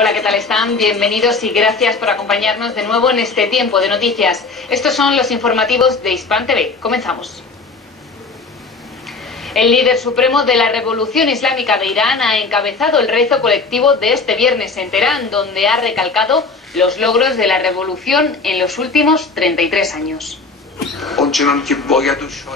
Hola, ¿qué tal están? Bienvenidos y gracias por acompañarnos de nuevo en este tiempo de noticias. Estos son los informativos de Hispan TV. Comenzamos. El líder supremo de la Revolución Islámica de Irán ha encabezado el rezo colectivo de este viernes en Teherán, donde ha recalcado los logros de la revolución en los últimos 33 años.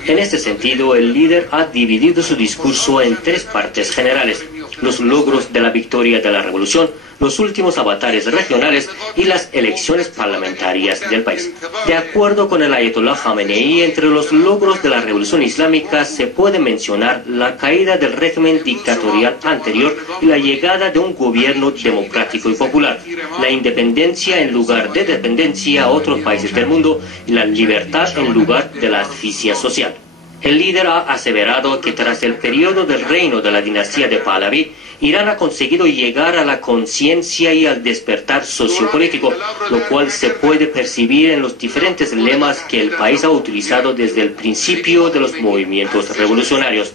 En este sentido, el líder ha dividido su discurso en tres partes generales: los logros de la victoria de la revolución, los últimos avatares regionales y las elecciones parlamentarias del país. De acuerdo con el Ayatollah Khamenei, entre los logros de la revolución islámica se puede mencionar la caída del régimen dictatorial anterior y la llegada de un gobierno democrático y popular, la independencia en lugar de dependencia a otros países del mundo y la libertad en lugar de la asfixia social. El líder ha aseverado que tras el periodo del reino de la dinastía de Pahlaví, Irán ha conseguido llegar a la conciencia y al despertar sociopolítico, lo cual se puede percibir en los diferentes lemas que el país ha utilizado desde el principio de los movimientos revolucionarios.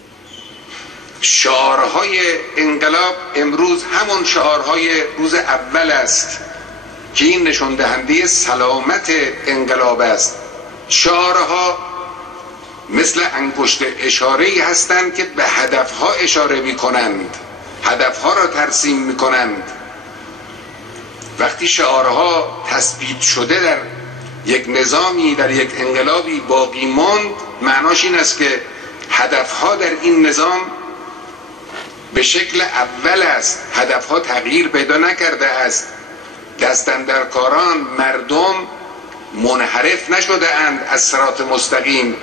شعارهای انقلاب امروز همون شعارهای روز اول است که این نشان دهنده سلامت انقلاب است. شعارها مثل انگشت اشاره‌ای هستند که به هدفها اشاره می‌کنند، هدفها را ترسیم می‌کنند. وقتی شعارها تثبیت شده در یک نظامی، در یک انقلابی باقی ماند، معناش این است که هدفها در این نظام به شکل اول است، هدفها تغییر پیدا نکرده است. دستاندرکاران، مردم منحرف نشده اند از صراط مستقیم.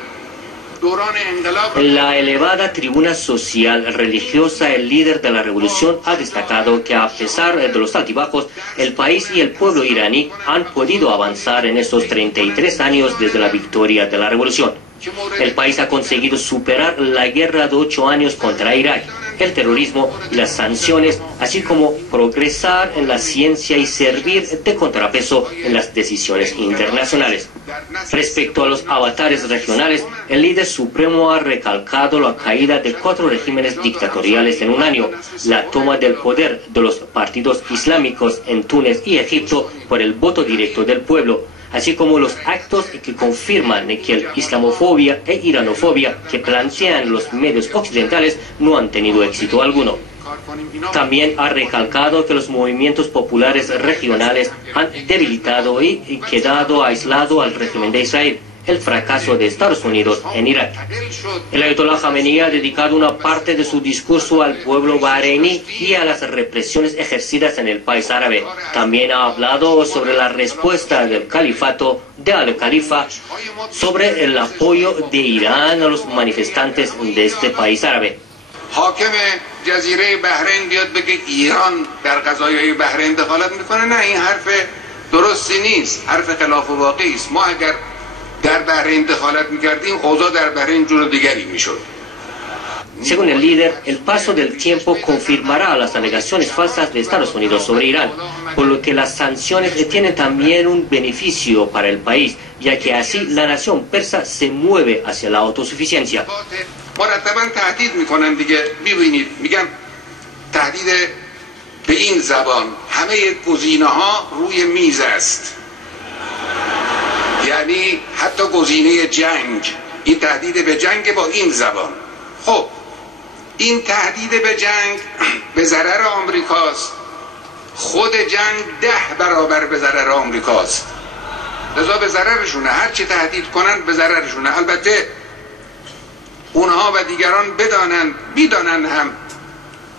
En la elevada tribuna social religiosa, el líder de la revolución ha destacado que a pesar de los altibajos, el país y el pueblo iraní han podido avanzar en estos 33 años desde la victoria de la revolución. El país ha conseguido superar la guerra de 8 años contra Irak, el terrorismo y las sanciones, así como progresar en la ciencia y servir de contrapeso en las decisiones internacionales. Respecto a los avatares regionales, el líder supremo ha recalcado la caída de 4 regímenes dictatoriales en un año, la toma del poder de los partidos islámicos en Túnez y Egipto por el voto directo del pueblo, así como los actos que confirman que la islamofobia e iranofobia que plantean los medios occidentales no han tenido éxito alguno. También ha recalcado que los movimientos populares regionales han debilitado y quedado aislado al régimen de Israel, el fracaso de Estados Unidos en Irak. El Ayatollah Khamenei ha dedicado una parte de su discurso al pueblo bareiní y a las represiones ejercidas en el país árabe. También ha hablado sobre la respuesta del califato de Al-Khalifa sobre el apoyo de Irán a los manifestantes de este país árabe. حاکم جزیره بحرین بیاد بگه ایران در قضایای بحرین دخالت میکنه، نه، این حرف درستی نیست، حرف خلاف واقعی است. ما اگر در بحرین دخالت میکردیم، اوضاع در بحرین جور دیگری میشد. Según el líder, el paso del tiempo confirmará las alegaciones falsas de Estados Unidos sobre Irán, por lo que las sanciones tienen también un beneficio para el país, ya que así la nación persa se mueve hacia la autosuficiencia. مرتبا تهدید میکنن دیگه، میبینید، میگن تهدید به این زبان، همه گزینه ها روی میز است، یعنی حتی گزینه جنگ، این تهدید به جنگ با این زبان. خب این تهدید به جنگ به ضرر آمریکاست، خود جنگ 10 برابر به ضرر آمریکاست، لذا به ضررشونه، هر چی تهدید کنن به ضررشونه. البته اونها و دیگران میدانند هم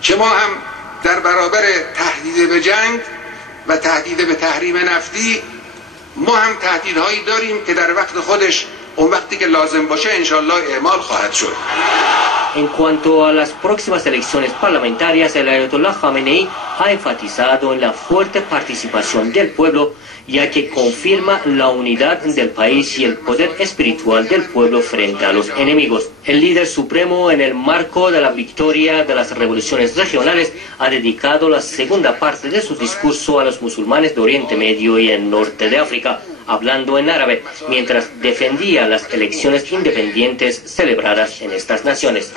که ما هم در برابر تهدید به جنگ و تهدید به تحریم نفتی، ما هم تهدیدهایی داریم که در وقت خودش، اون وقتی که لازم باشه، انشالله اعمال خواهد شد. En cuanto a las próximas elecciones parlamentarias, el Ayatollah Khamenei ha enfatizado en la fuerte participación del pueblo, ya que confirma la unidad del país y el poder espiritual del pueblo frente a los enemigos. El líder supremo, en el marco de la victoria de las revoluciones regionales, ha dedicado la segunda parte de su discurso a los musulmanes de Oriente Medio y el norte de África, hablando en árabe, mientras defendía las elecciones independientes celebradas en estas naciones.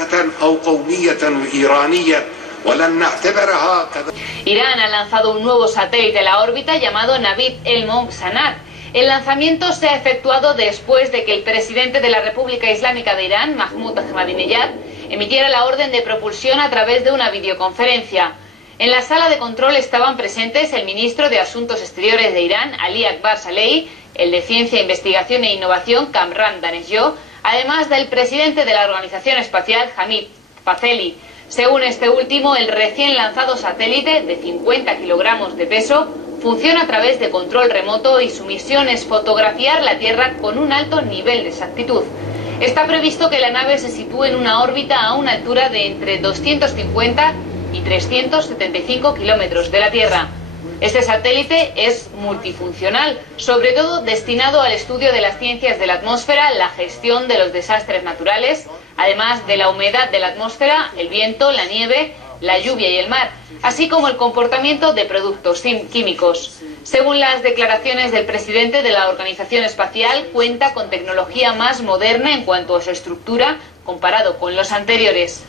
Irán ha lanzado un nuevo satélite a la órbita llamado Navid el-Monsanat. El lanzamiento se ha efectuado después de que el presidente de la República Islámica de Irán, Mahmoud Ahmadinejad, emitiera la orden de propulsión a través de una videoconferencia. En la sala de control estaban presentes el ministro de Asuntos Exteriores de Irán, Ali Akbar Salehi, el de Ciencia, Investigación e Innovación, Kamran Daneshjo, además del presidente de la Organización Espacial, Hamid Fazeli. Según este último, el recién lanzado satélite de 50 kilogramos de peso funciona a través de control remoto y su misión es fotografiar la Tierra con un alto nivel de exactitud. Está previsto que la nave se sitúe en una órbita a una altura de entre 250 y 375 kilómetros de la Tierra. Este satélite es multifuncional, sobre todo destinado al estudio de las ciencias de la atmósfera, la gestión de los desastres naturales, además de la humedad de la atmósfera, el viento, la nieve, la lluvia y el mar, así como el comportamiento de productos químicos. Según las declaraciones del presidente de la Organización Espacial, cuenta con tecnología más moderna en cuanto a su estructura comparado con los anteriores.